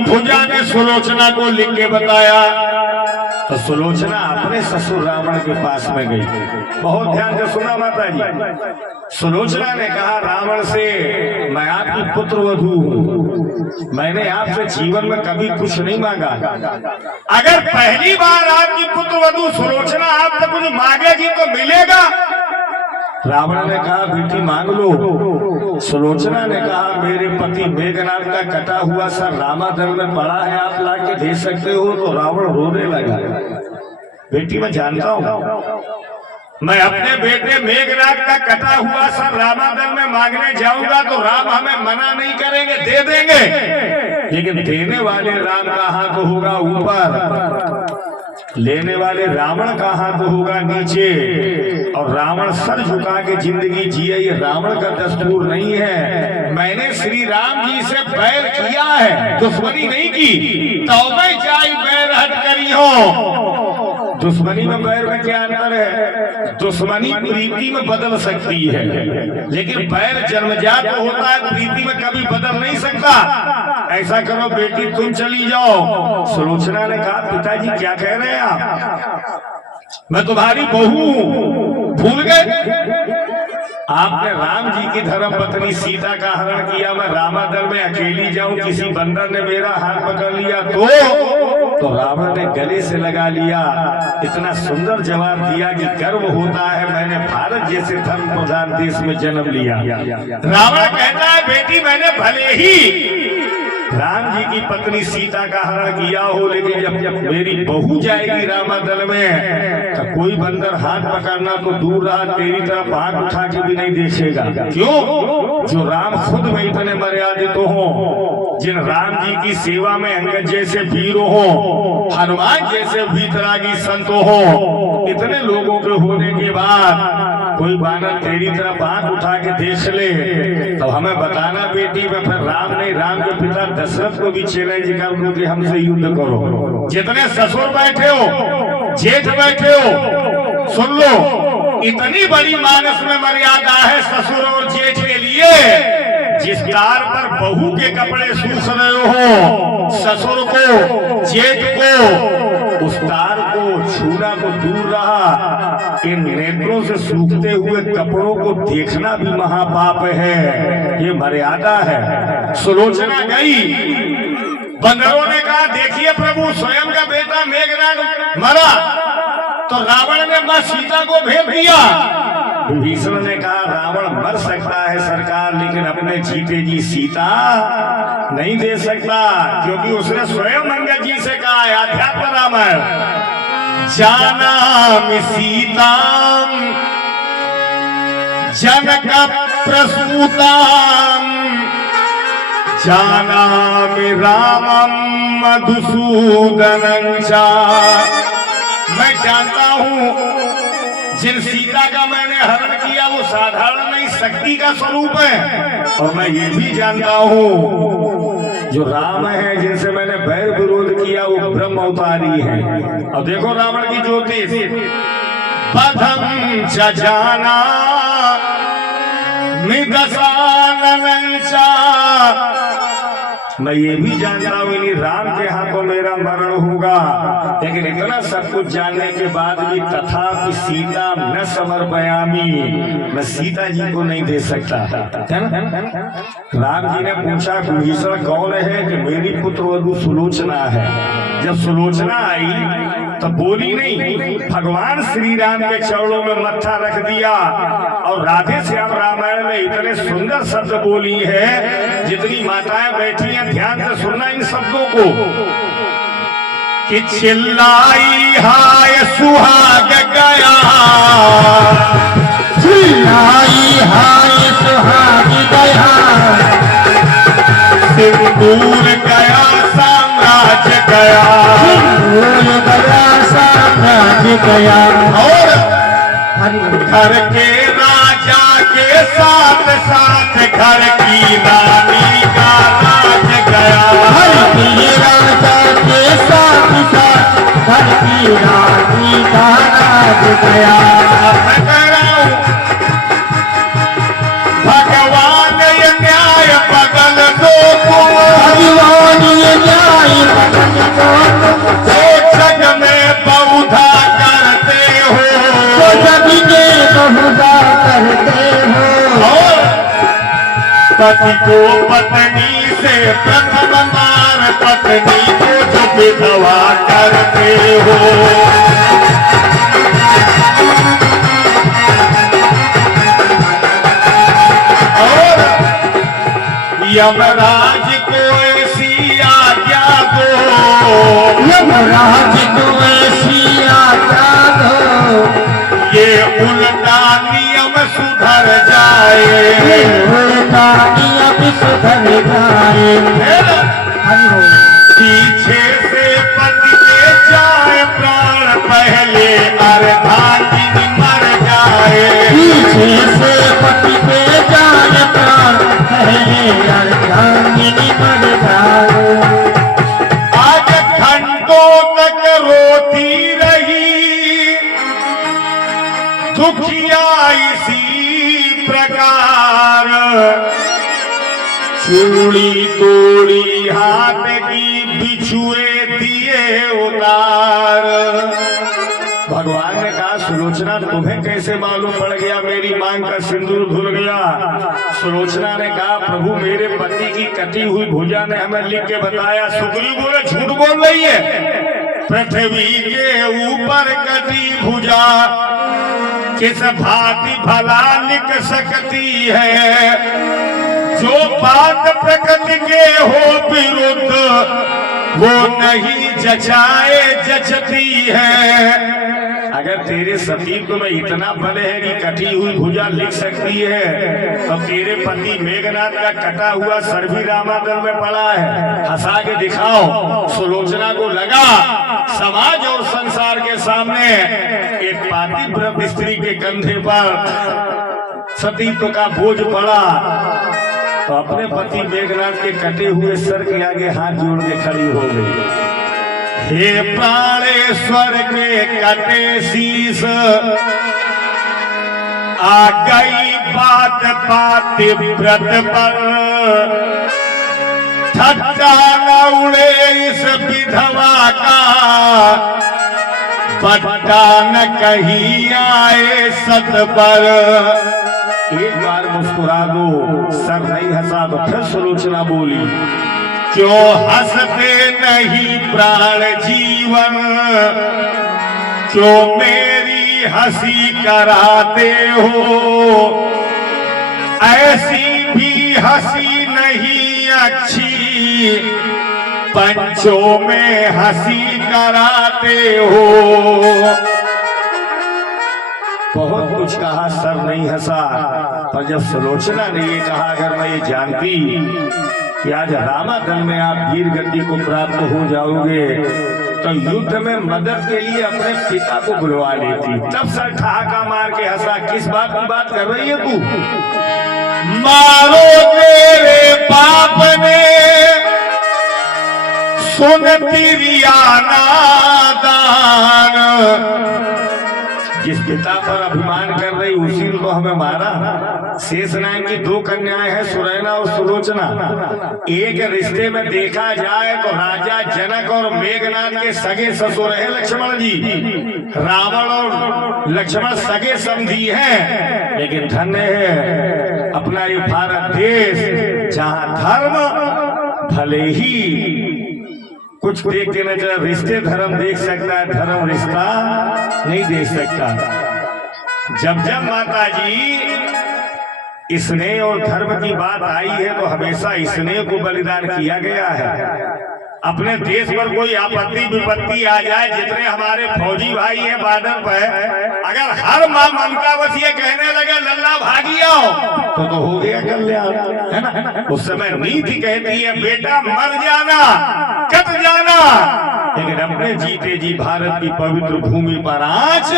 भुजा ने सुलोचना को लिख के बताया। तो सुलोचना अपने ससुर रावण के पास में गई। बहुत ध्यान से सुना माता जी। सुलोचना ने कहा रावण से, मैं आपकी पुत्र वधू हूँ, मैंने आपसे जीवन में कभी कुछ नहीं मांगा। अगर पहली बार आपकी पुत्र वधू सुलोचना आपसे कुछ मांगेगी तो मिलेगा। रावण ने कहा बेटी मांग लो। सुलोचना ने कहा मेरे पति मेघनाथ का कटा हुआ सर रामादल में पड़ा है, आप ला के दे सकते हो। तो रावण रोने लगा। बेटी मैं जानता हूँ, मैं अपने बेटे मेघनाथ का कटा हुआ सर रामादल में मांगने जाऊंगा तो राम हमें मना नहीं करेंगे, दे देंगे। लेकिन देने वाले राम का हाथ होगा ऊपर, लेने वाले रावण का हाथ होगा नीचे। और रावण सर झुका के जिंदगी जिए, ये रावण का दस्तूर नहीं है। मैंने श्री राम जी से बैर किया है, दुश्मनी नहीं की। तौबे जाई बैर हट करी हो। दुश्मनी में बैर में क्या अंतर है? दुश्मनी प्रीति में बदल सकती है, लेकिन बैर जन्मजात होता है, प्रीति में कभी बदल नहीं सकता। ऐसा करो बेटी तुम चली जाओ। सुलोचना ने कहा पिताजी क्या कह रहे हैं आप? मैं तुम्हारी बहू हूँ, भूल गए? आपने राम जी की धर्म पत्नी सीता का हरण किया, मैं रामादल में अकेली जाऊं, किसी बंदर ने मेरा हाथ पकड़ लिया तो रावण ने गले से लगा लिया। इतना सुंदर जवाब दिया कि गर्व होता है, मैंने भारत जैसे धर्म प्रधान देश में जन्म लिया। रावण कहता है बेटी मैंने भले ही राम जी की पत्नी सीता का हरण किया हो, लेकिन जब मेरी बहू जाएगी रामादल में तो कोई बंदर हाथ पकड़ना तो दूर रहा, तेरी तरफ हाथ उठा के भी नहीं देखेगा। क्यों? जो राम खुद में इतने मर्यादित हो, जिन राम जी की सेवा में अंगद जैसे वीर हो, हनुमान जैसे वीतरागी संत हो, इतने लोगों के होने के बाद कोई बानर तेरी तरफ हाथ उठा के देख ले तो हमें बताना बेटी। मैं फिर राम नहीं, राम के पिता दशरथ को भी चैलेंज कर दूं कि हमसे युद्ध करो। जितने ससुर बैठे हो, जेठ बैठे हो, सुन लो, इतनी बड़ी मानस में मर्यादा है ससुर और जेठ के लिए। जिस तार पर बहू के कपड़े सूख रहे हो, ससुर को जेठ को, उस तार को छूना तो दूर रहा, इन नेत्रों से सूखते हुए कपड़ों को देखना भी महापाप है। ये मर्यादा है। सुलोचना गई, बंदरों ने कहा देखिए प्रभु स्वयं का बेटा मेघनाथ मरा, तो रावण ने मां सीता को भेज दिया। विभीषण ने कहा रावण मर सकता है सरकार, लेकिन अपने जीते जी सीता नहीं दे सकता, क्योंकि उसने स्वयं अंगद जी से कहा है अध्यात्म रामायण, जानामि सीताम जनक प्रसूताम, जानामि रामम मधुसूदनं च। मैं जानता हूं जिन सीता का मैंने हरण किया वो साधारण नहीं, शक्ति का स्वरूप है। और मैं ये भी जानता हूँ जो राम है, जिनसे मैंने बैर विरोध किया, वो ब्रह्म अवतारी है। अब देखो रावण की ज्योतिष, बधम च जाना निदशाननं च। मैं ये भी जानता हूँ राम के हाथों मेरा मरण होगा, लेकिन इतना सब कुछ जानने के बाद भी तथापि सीता न समर्पयामी, मैं सीता जी को नहीं दे सकता, है ना? राम जी ने पूछा विभीषण कौन है? कि मेरी पुत्र वधू सुलोचना है। जब सुलोचना आई तो बोली नहीं, भगवान श्री राम के चरणों में मत्था रख दिया और राधे श्याम रामायण में इतने सुंदर शब्द बोली है। जितनी माताएं बैठी हैं ध्यान से सुनना इन शब्दों को, कि चिल्लाई हाय सुहाग गया, चिल्लाई हाय सुहाग गया, सिंदूर गया साम्राज्य गया, सिंदूर गया साम्राज्य गया, और घर के राजा के साथ साथ घर की रानी का राज गया, घर की राजा के साथ साथ घर की रानी का राज गया। भगवान ये न्याय बदल दो, भगवान ये न्याय को पत्नी से प्रथम बार पत्नी को जो विधवा करते हो। और यमराज को ऐसी आज्ञा दो, यमराज को ऐसी आज्ञा दो, ये उल्टा नियम सुधर जाए, ये उल्टा नियम सुधर जाए। पीछे से पति के जाए प्राण, पहले अर्धांगिनी मर जाए। पीछे से पति के जाए प्राण, पहले अर्धांगिनी मर जाए। आज घंटों तक रोती रही दुखिया इसी प्रकार, चूड़ी तोड़ी हाथ की बिछुए दिए उतार। भगवान ने कहा सुलोचना तुम्हें कैसे मालूम पड़ गया मेरी मांग का सिंदूर धुल गया? सुलोचना ने कहा प्रभु मेरे पति की कटी हुई भुजा ने हमें लिख के बताया। सुग्रीव बोले झूठ बोल रही है, पृथ्वी के ऊपर कटी भुजा किस भांति भला लिख सकती है? जो बात प्रकृति के हो विरुद्ध वो नहीं जचाए जचती है। अगर तेरे सतीत्व में इतना बल है कि कटी हुई भुजा लिख सकती है, तो तेरे पति मेघनाथ का कटा हुआ सर भी रामादल में पड़ा है, हंसा के दिखाओ। सुलोचना को लगा समाज और संसार के सामने एक पातिव्रत स्त्री के कंधे पर सतीत्व का बोझ पड़ा, तो अपने पति मेघनाथ के कटे हुए सर के आगे हाथ जोड़ के खड़ी हो गई। हे प्राणेश्वर के कटे शीस, आ गई बात पातिव्रत पर, ठट्टा न उड़े इस विधवा का, पट्टा न कहीं आए सत पर। एक बार मुस्कुरा दो, सर नहीं हंसा तो फिर सुलोचना बोली क्यों हंसते नहीं प्राण जीवन, क्यों मेरी हंसी कराते हो? ऐसी भी हंसी नहीं अच्छी, पंचों में हंसी कराते हो। बहुत कुछ कहा, सर नहीं हंसा, पर जब सुलोचना ने ये कहा अगर मैं ये जानती कि आज रामादल में आप वीर गति को प्राप्त हो जाओगे तो युद्ध में मदद के लिए अपने पिता को बुलवा लेती। तब सर ठहाका मार के हंसा। किस बात की बात कर रही है तू? मारो तेरे बाप ने सुन तिरिया नादान, जिस पिता पर अभिमान कर रही उसी को हमें मारा। शेषनाग की दो कन्याएं हैं, सुरैना और सुलोचना। एक रिश्ते में देखा जाए तो राजा जनक और मेघनाथ के सगे ससुर हैं लक्ष्मण जी। रावण और लक्ष्मण सगे समधी हैं, लेकिन धन्य है अपना ये भारत देश जहाँ धर्म भले ही कुछ देख देना चाहिए, रिश्ते धर्म देख सकता है, धर्म रिश्ता नहीं देख सकता। जब जब माता जी स्नेह और धर्म की बात आई है तो हमेशा स्नेह को बलिदान किया गया है। अपने देश पर कोई आपत्ति विपत्ति आ जाए, जितने हमारे फौजी भाई हैं बॉर्डर पर, अगर हर माँ ममता बस ये कहने लगे लल्ला भागी आओ तो हो गया कल्याण, है ना? उस समय नीति कहती है बेटा मर जाना कट जाना, लेकिन अपने जीते जी भारत की पवित्र भूमि पर आंच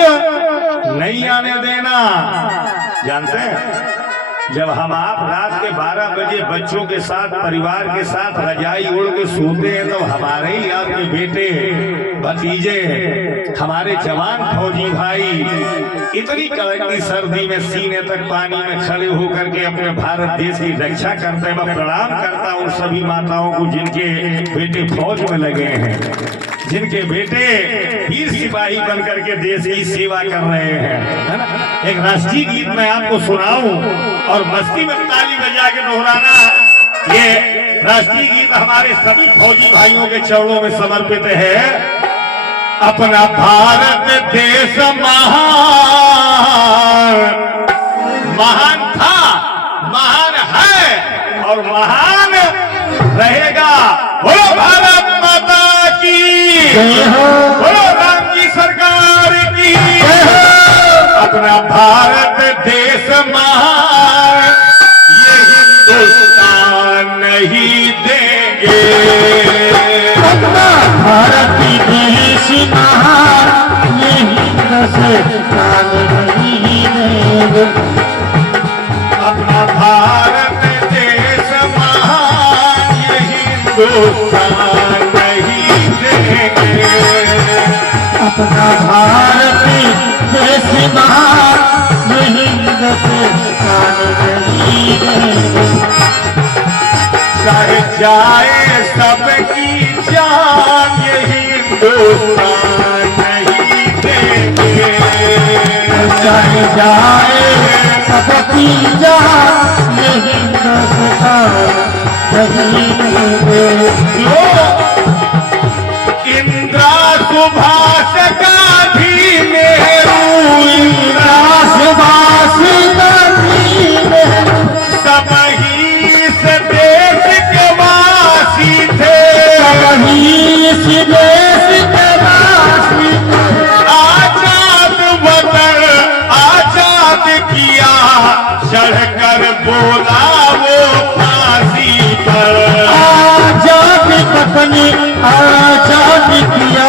नहीं आने देना। जानते हैं जब हम आप रात के 12 बजे बच्चों के साथ परिवार के साथ रजाई ओढ़ के सोते हैं तो हमारे ही आपके बेटे भतीजे हमारे जवान फौजी भाई इतनी कड़कती सर्दी में सीने तक पानी में खड़े होकर के अपने भारत देश की रक्षा करते हैं। मैं प्रणाम करता हूँ सभी माताओं को जिनके बेटे फौज में लगे हैं, जिनके बेटे वीर सिपाही बनकर के देश की सेवा कर रहे हैं, है ना? एक राष्ट्रीय गीत मैं आपको सुनाऊं और मस्ती में ताली बजा के दोहराना। ये राष्ट्रीय गीत हमारे सभी फौजी भाइयों के चरणों में समर्पित है। अपना भारत देश महान था, महान है और महान रहेगा। बोलो भारत माता की, बोलो राम की सरकार की। अपना भारत देश महान, ये हिंदुस्तान नहीं देंगे। अपना भारत देश महान, ये हिंदुस्तान नहीं देंगे। अपना भारत देश महान, ये हिंदुस्तान नहीं देंगे। अपना भारत देश महान, ये हिंदुस्तान नहीं देंगे। चाहे जाए सबकी जान, ये हिंदुस्तान नहीं देंगे। चाहे जाए सबकी जान, ये हिंदुस्तान नहीं देंगे। इंदिरा सुभाष गांधी नेहरू, इंदिरा सुभाष गांधी नेहरू सब ही इस देश के वासी थे। वही इस देश के वासी थे। आजाद वतन आजाद किया, चढ़कर बोला वो फांसी पर। आजाद वतन आजाद किया,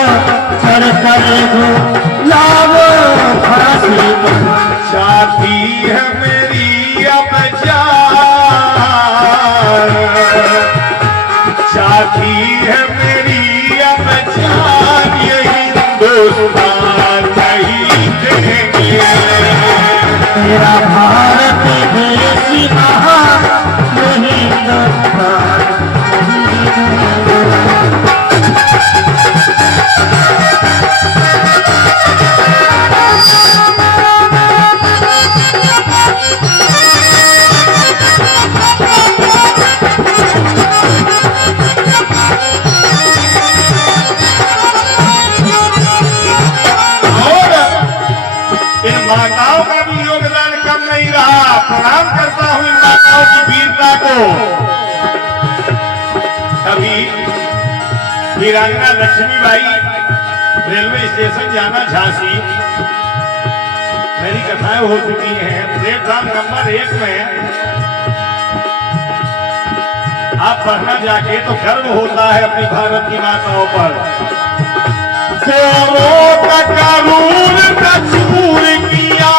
चढ़कर लावो फांसी पर। चाहती है मेरी अब जान, चाहती है मेरी अब जान, ये हिंदुस्तान नहीं देंगे। मेरा भारत देश महान, ये हिंदुस्तान नहीं देंगे। माताओं का भी योगदान कम नहीं रहा। प्रणाम करता हूं इन माताओं की वीरता को। कभी वीरांगना लक्ष्मीबाई रेलवे स्टेशन जाना झांसी, मेरी कथाएं हो चुकी हैं। प्लेटफॉर्म नंबर 1 में आप पढ़ना जाके तो गर्व होता है अपनी भारत की माताओं पर। गोरों का कानून कसूर किया,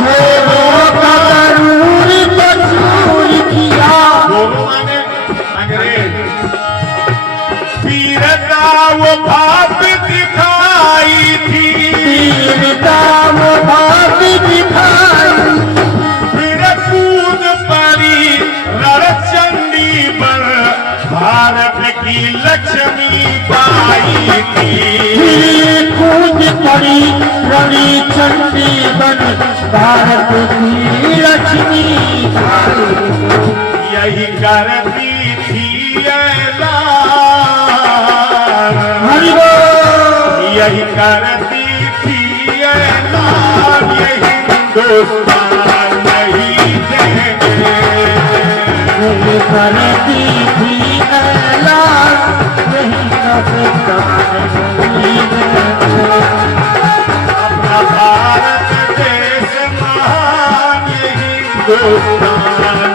गोरों का कानून कसूर किया। गोरों माने अंग्रेज। वीरता वो भाप दिखाई थी, वीरता वो भाप दिखाई। फिर कूद पड़ी रणचंडी पर, भारत की लक्ष्मी बाई थी। कूद पड़ी रवि चंडी बन, भारत की लक्ष्मी बाई। यही करती थी ऐलान, हरि बोल। यही करती थी ऐलान, ये हिंदुस्तान नहीं देंगे। ये करती थी ऐलान, ये हिंदुस्तान नहीं देंगे। अपना भारत देश महान, ये हिंदुस्तान